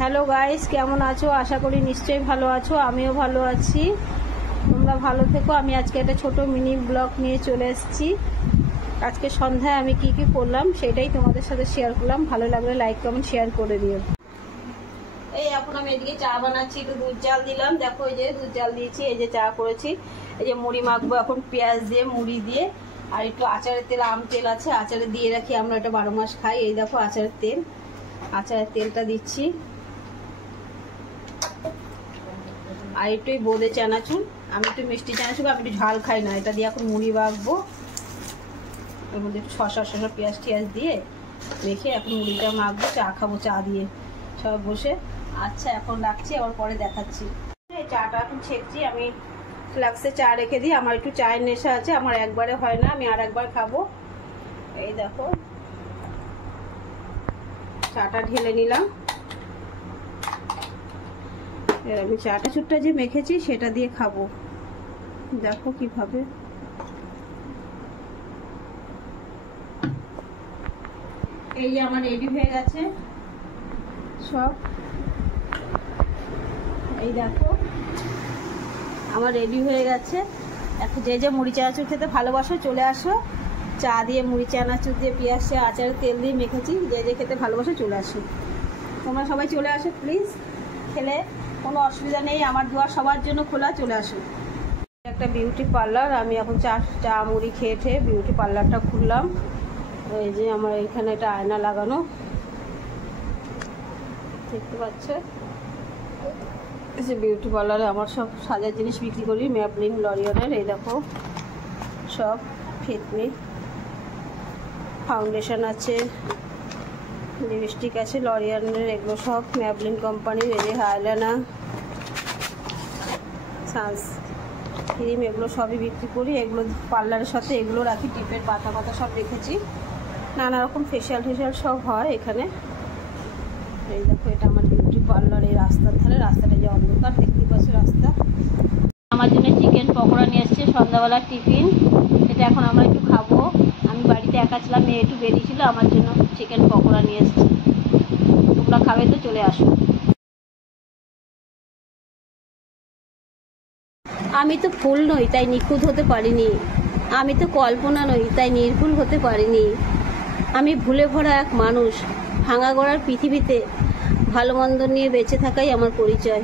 Hello guys, কেমন আছো? আশা করি নিশ্চয়ই ভালো আছো। আমিও ভালো আছি, তোমরা ভালো থেকো। আমি আজকে একটা ছোট মিনি ব্লগ নিয়ে চলে এসেছি। আজকে সন্ধ্যায় আমি কি কি করলাম সেটাই তোমাদের সাথে শেয়ার করলাম। ভালো লাগলে লাইক কমেন্ট শেয়ার করে দিও। এই এখন আমি এদিকে চা বানাচ্ছি, একটু দুধ জাল দিলাম। দেখো এই যে দুধ জাল দিয়েছি, এই যে চা করেছি। এই যে মুড়ি মাখবো এখন পেঁয়াজ দিয়ে, মুড়ি দিয়ে, আর একটু আচারের তেল, আম তেল আছে, আচারে দিয়ে রাখি, আমরা এটা 12 মাস খাই। এই দেখো আচারের তেল, আচারের তেলটা দিচ্ছি। আর একটু বোঁদে চানাচুর, আমি একটু মিষ্টি চানাচুর, আমি একটু ঝাল খাই না। এটা দিয়ে এখন মুড়ি মাখবো, এর মধ্যে একটু শসা পেঁয়াজ টিয়াজ দিয়ে মেখে এখন মুড়িটা মাখবো, চা খাবো চা দিয়ে সব বসে। আচ্ছা এখন রাখছি, আবার পরে দেখাচ্ছি। চাটা এখন ছেঁকছি, আমি ফ্লাক্সে চা রেখে দিই। আমার একটু চায়ের নেশা আছে, আমার একবারে হয় না, আমি আর একবার খাবো। এই দেখো চাটা ঢেলে নিলাম। আমি চাটা চুটটা যে মেখেছি সেটা দিয়ে খাবো। দেখো কিভাবে। এই যে আমার রেডি হয়ে গেছে সব। এই দেখো আমার রেডি হয়ে গেছে। এখন যে যে মুড়ি চানাচুর খেতে ভালোবাসো চলে আসো। চা দিয়ে, মুড়ি চানাচুর দিয়ে, পেঁয়াজ আচারের তেল দিয়ে মেখেছি। যে যে খেতে ভালোবাসো চলে আসো, তোমরা সবাই চলে আসো প্লিজ। খেলে কোনো অসুবিধা নেই, আমার দোয়া সবার জন্য খোলা, চলে আসো। একটা বিউটি পার্লার, আমি এখন চা মুড়ি খেয়ে খেয়ে বিউটি পার্লারটা খুললাম। এই যে আমার এখানে একটা আয়না লাগানো, দেখতে পাচ্ছ। এই যে বিউটি পার্লারে আমার সব সাজার জিনিস বিক্রি করি, ম্যাবলিন, লরিয়লের। এই দেখো সব ফিটমি, ফাউন্ডেশন আছে, লিপস্টিক আছে লরিয়লের, এগুলো সব ম্যাবলিন কোম্পানির। এই যে হাইলাইনার, সানস্ক্রিম, এগুলো সবই বিক্রি করি। এগুলো পার্লারের সাথে এগুলো রাখি, টিপের পাতা সব রেখেছি। নানা রকম ফেশিয়াল সব হয় এখানে। এই দেখো এটা আমার বিউটি পার্লার, এই রাস্তার ধারে। রাস্তাটা যে অন্ধকার দেখতে পাচ্ছ রাস্তা। আমার জন্য চিকেন পকোড়া নিয়ে এসছে, সন্ধ্যাবেলার টিফিন। এটা এখন আমরা একটু খাবো। আমি বাড়িতে একা ছিলাম, মেয়ে একটু বেরিয়েছিল, আমার জন্য চিকেন পকোড়া নিয়ে এসছে। তোমরা খাবে তো চলে আসো। আমি তো ফুল নই তাই নিখুঁত হতে পারিনি, আমি তো কল্পনা নই তাই নির্ভুল হতে পারিনি। আমি ভুলে ভরা এক মানুষ, ভাঙা গড়ার পৃথিবীতে ভালো মন্দ নিয়ে বেঁচে থাকাই আমার পরিচয়।